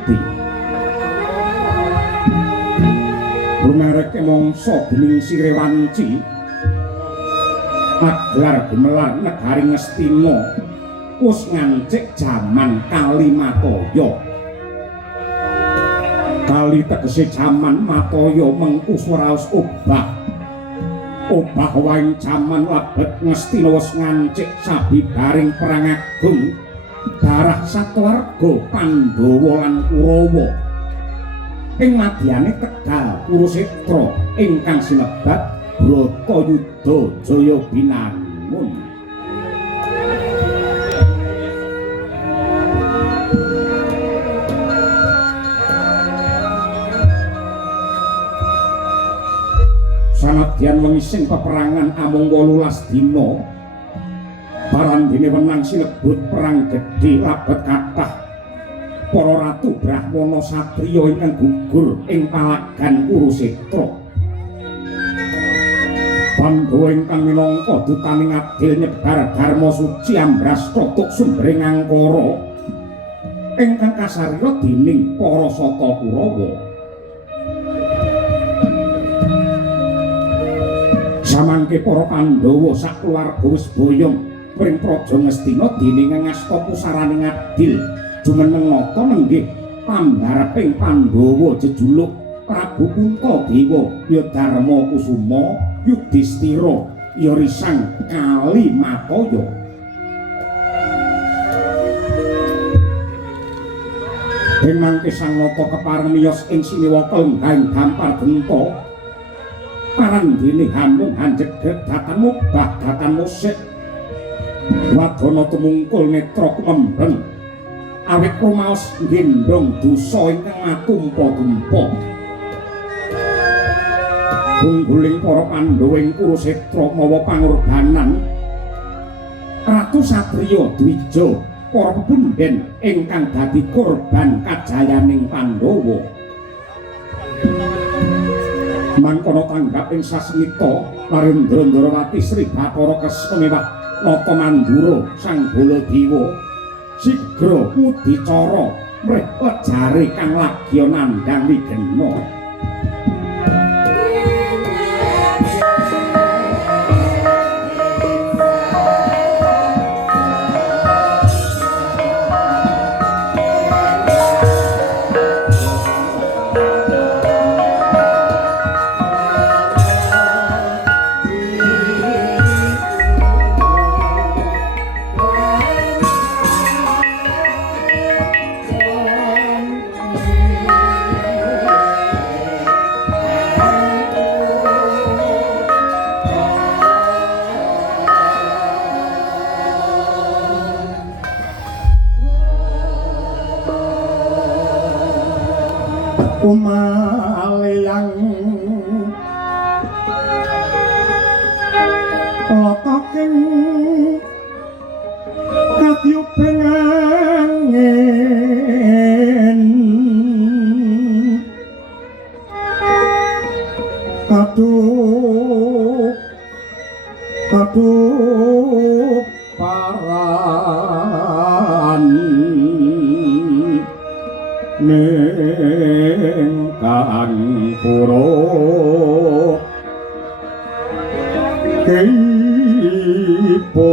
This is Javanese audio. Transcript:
Gusti. Lumerek mangsa dening Sirewanci aglar gemelar negari Ngastina wis ngancik jaman Kalimataya. Kali tegese jaman Mataya mengku swaraos obah. Obah waing jaman labet Ngastina wis ngancik sabibaring perang agung darah satwarga Pandhawa lan Kurawa. Ing madyane Tegal Kurusetra ingkang sinebat Bratayuda Jaya Binangun. Sanadyan wengi sing peperangan amung 18 dina, barandine wenang sinebut perang gedhe labet kathah para ratu Brahmana satriya ingkang gugur ing palagan Kurusetra. Pandhawa ingkang minangka dutaning adil nyebar dharma suci ambrasta tuk sumbering angkara ingkang kasarya dening para sata Kurawa. Samangke para Pandhawa sakulawarga wis boyong pring Praja Ngastina dening ngasta pusaraning adil jumeneng nata nenggih pambareping Pandhawa jejuluk Prabu Puntadewa ya Darma Kusuma Yudhistira ya Risang Kalimataya. Ing mangke sang nata kepareng miyos ing siniwaka lenggahing dampar genta parandene hamung hanjeget datan mubah datan musik wadana tumungkul netra kumembeng awit rumaos gendong dosa ingkang matumpa-tumpa. Bungguling para Pandhawa ing Kurusetra mawa pangorbanan Ratu Satriya Dwija para pepunden ingkang dadi korban kajayaning Pandhawa. Mangkono tanggap ing sasmita Narendra Ndrawati Sri Bathara Kesmewah Nata Mandura Sang Baladewa sigra mudicara mrih lejare kang lagya nandhang wigena. Kumalayang lotoking katyuping angin kaduk paran ning kang pura kipo